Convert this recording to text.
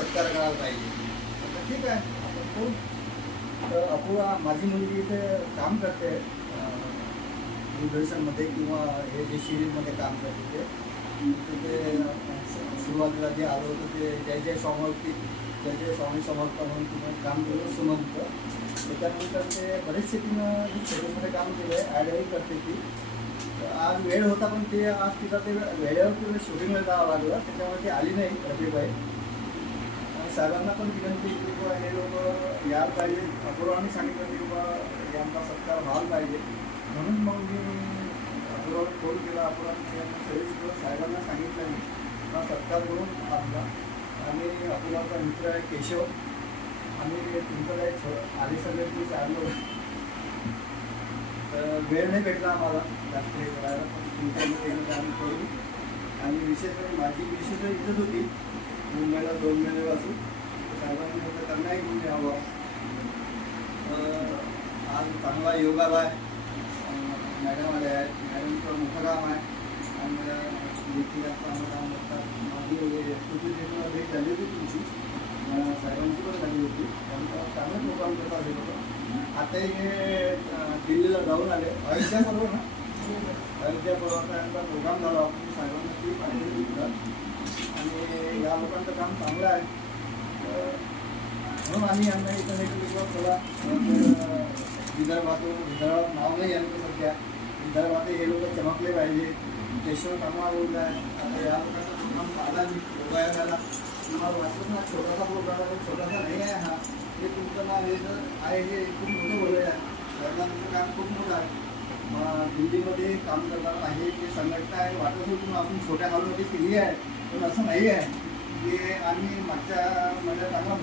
सत्कार करायला पाहिजे. तर ठीक आहे, आपण करू. तर अपूर्वा माझी मुलगी इथे काम करते दूरदर्शनमध्ये किंवा हे जे सिरियलमध्ये काम करते ते सुरुवातीला जे आलं होतं ते जय जय स्वामी समर्थ म्हणून तिनं काम केलं सुमंत. त्याच्यानंतर ते बरेचसे तिनं सिरियलमध्ये काम केलं आहे, ॲडही करते ती. आज वेळ होता पण ते आज तिला ते वेळेवर तिला शूटिंगला जावं लागलं, त्याच्यामुळे ती आली नाही रफीबाई. आणि साहेबांना पण विनंती की बाबा हे लोक यायला पाहिजे. अपूर्वांनी सांगितलं की बाबा यांचा सत्कार व्हायला पाहिजे, म्हणून मग मी अपूर्वाला फोन केला. अपूर्वाने सगळी साहेबांना सांगितलं मी हा सत्कार करून आपला. आणि अपूर्वाचा मित्र आहे केशव, आम्ही तुमचं आले सगळे प्लीज आलो. तर वेळ नाही भेटला आम्हाला जास्त हे करायला, पण तुमच्यामध्ये आम्ही करू. आणि विशेष म्हणजे माझी विशेष इथंच होती मुंबईला 2 महिन्यापासून. साहेबांनी होतं त्यांनाही घेऊन यावं. आज चांगला योग आला आहे, मॅडम आले आहेत. मॅडमचं मोठं काम आहे आणि देखील चांगलं काम करतात. माझी तुझी भेट झाली होती तुमची, साहेबांची पण झाली होती. त्यामुळे चांगलं प्रोग्राम करतात हे लोक. आताही हे दिल्लीला जाऊन आले, अयोध्याबरोबर ना, अयोध्याबरोबर यांचा प्रोग्राम झाला. आपण साहेबांना ती पाहिजे होतात आणि या लोकांचं काम चांगलं आहे. म्हणून आम्ही यांना इथं नाही केलं थोडा विदर्भात नाव नाही यांचं सध्या. विदर्भात हे लोक चमकले पाहिजे. केशव कामा बोलला आहे. आता या लोकांचा प्रोग्राम आला मी योगायोगाला तुम्हाला वाटलं ना, छोटासा प्रोग्राम आहे, छोटासा नाही आहे हा. हे तुमचं नाव हे जर आहे हे खूप मोठं बोललं आहे. सरकारचं काम खूप मोठं आहे. दिल्लीमध्ये काम करताना आहे ते संघटना आहे. वाटत होतं आपण छोट्या हॉलमध्ये केली आहे, पण असं नाही आहे. की आम्ही मागच्या